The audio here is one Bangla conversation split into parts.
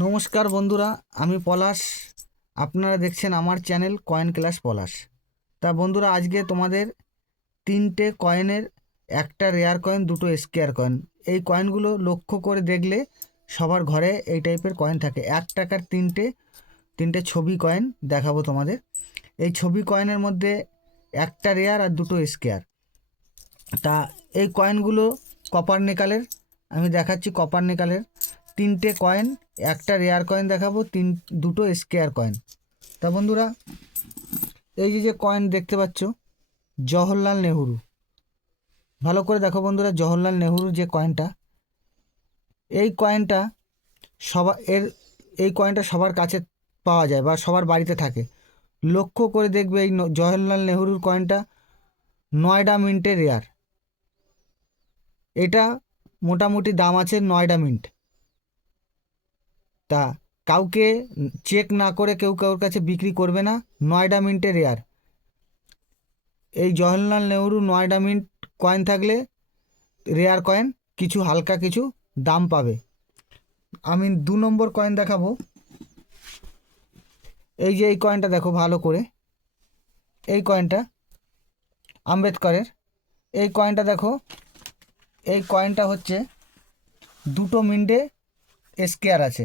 নমস্কার বন্ধুরা, আমি পলাশ। আপনারা দেখছেন আমার চ্যানেল কয়েন ক্লাস পলাশ। তা বন্ধুরা, আজকে তোমাদের তিনটে কয়েনের, একটা রেয়ার কয়েন, দুটো স্কেয়ার কয়েন। এই কয়েনগুলো লক্ষ্য করে দেখলে সবার ঘরে এই টাইপের কয়েন থাকে। এক টাকার তিনটে তিনটে ছবি কয়েন দেখাবো তোমাদের। এই ছবি কয়েনের মধ্যে একটা রেয়ার আর দুটো স্কেয়ার। তা এই কয়েনগুলো কপার নিকালের, আমি দেখাচ্ছি কপার নিকালের। তিনটে কয়েন একটা রেয়ার কয়েন দেখাবো, তিন, দুটো স্কেয়ার কয়েন তা বন্ধুরা, এই যে যে কয়েন দেখতে পাচ্ছ, জওহরলাল নেহরু। ভালো করে দেখো বন্ধুরা, জওহরলাল নেহরুর যে কয়েনটা এই কয়েনটা সবার এর, এই কয়েনটা সবার কাছে পাওয়া যায় বা সবার বাড়িতে থাকে। লক্ষ্য করে দেখবে এই জওহরলাল নেহরুর কয়েনটা নয়ডা মিন্টের রেয়ার এটা মোটামুটি দাম আছে নয়ডা মিন্ট। তা কাউকে চেক না করে কেউ কারোর কাছে বিক্রি করবে না, নয়ডা মিন্টে রেয়ার এই জওহরলাল নেহরু নয়ডা মিন্ট কয়েন থাকলে রেয়ার কয়েন কিছু হালকা কিছু দাম পাবে। আমি দু নম্বর কয়েন দেখাবো। এই যে এই কয়েনটা দেখো ভালো করে। এই কয়েনটা আম্বেদকরের। এই কয়েনটা দেখো। এই কয়েনটা হচ্ছে দুটো মিন্টে স্কেয়ার আছে।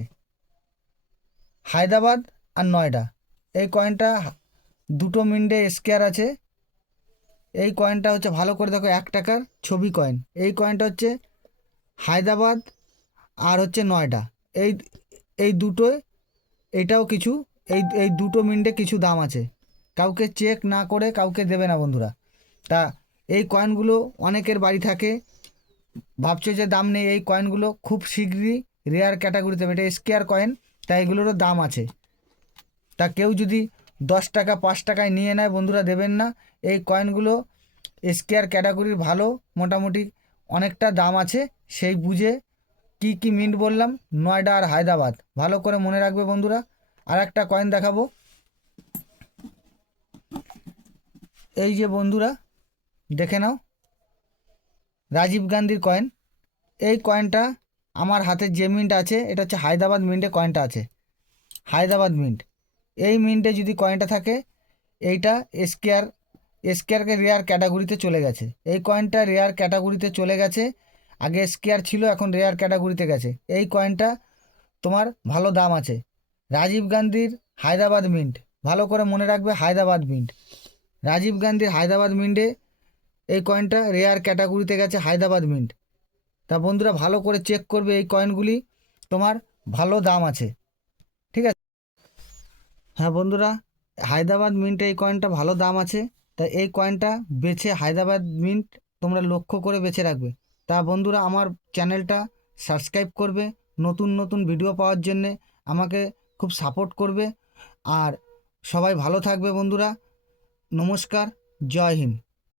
হায়দ্রাবাদ আর নয়ডা। এই কয়েনটা দুটো মিন্ডে স্কেয়ার আছে। এই কয়েনটা হচ্ছে ভালো করে দেখো, এক টাকার ছবি কয়েন এই কয়েনটা হচ্ছে হায়দ্রাবাদ আর হচ্ছে নয়ডা। এই এই দুটোয় এটাও কিছু, এই এই দুটো মিন্ডে কিছু দাম আছে। কাউকে চেক না করে কাউকে দেবে না বন্ধুরা। তা এই কয়েনগুলো অনেকের বাড়ি থাকে। ভাবছে যে দাম নেই, এই কয়েনগুলো খুব শীঘ্রই রেয়ার ক্যাটাগরিতে এটা স্কেয়ার কয়েন তাই এগুলোরও দাম আছে। তা কেউ যদি দশ টাকা, পাঁচ টাকায় নিয়ে নেয়, বন্ধুরা দেবেন না। এই কয়েনগুলো স্কেয়ার ক্যাটাগরির ভালো, মোটামুটি অনেকটা দাম আছে। সেই বুঝে কি কি মিন্ট বললাম, নয়ডা আর হায়দ্রাবাদ। ভালো করে মনে রাখবে বন্ধুরা। আর একটা কয়েন দেখাবো। এই যে বন্ধুরা, দেখে নাও। রাজীব গান্ধীর কয়েন। এই কয়েনটা আমার হাতে যে মিন্ট আছে, এটা হচ্ছে হায়দ্রাবাদ মিন্টে কয়েনটা আছে। হায়দ্রাবাদ মিন্ট। এই মিন্টে যদি কয়েনটা থাকে, এইটা স্কেয়ার স্কেয়ারকে রেয়ার ক্যাটাগরিতে চলে গেছে। এই কয়েনটা রেয়ার ক্যাটাগরিতে চলে গেছে। আগে স্কেয়ার ছিল, এখন রেয়ার ক্যাটাগরিতে গেছে। এই কয়েনটা তোমার ভালো দাম আছে। রাজীব গান্ধীর হায়দ্রাবাদ মিন্ট। ভালো করে মনে রাখবে, হায়দ্রাবাদ মিন্ট। রাজীব গান্ধীর হায়দ্রাবাদ মিন্টে এই কয়েনটা রেয়ার ক্যাটাগরিতে গেছে, হায়দ্রাবাদ মিন্ট। তা বন্ধুরা ভালো করে চেক করবে এই কয়েনগুলি তোমার ভালো দাম আছে। ঠিক আছে? হ্যাঁ বন্ধুরা, হায়দ্রাবাদ মিন্টে এই কয়েনটা ভালো দাম আছে। তা এই কয়েনটা বেছে হায়দ্রাবাদ মিন্ট তোমরা লক্ষ্য করে বেছে রাখবে। তা বন্ধুরা আমার চ্যানেলটা সাবস্ক্রাইব করবে। নতুন নতুন ভিডিও পাওয়ার জন্যে আমাকে খুব সাপোর্ট করবে। আর সবাই ভালো থাকবে বন্ধুরা। নমস্কার, জয় হিন্দ।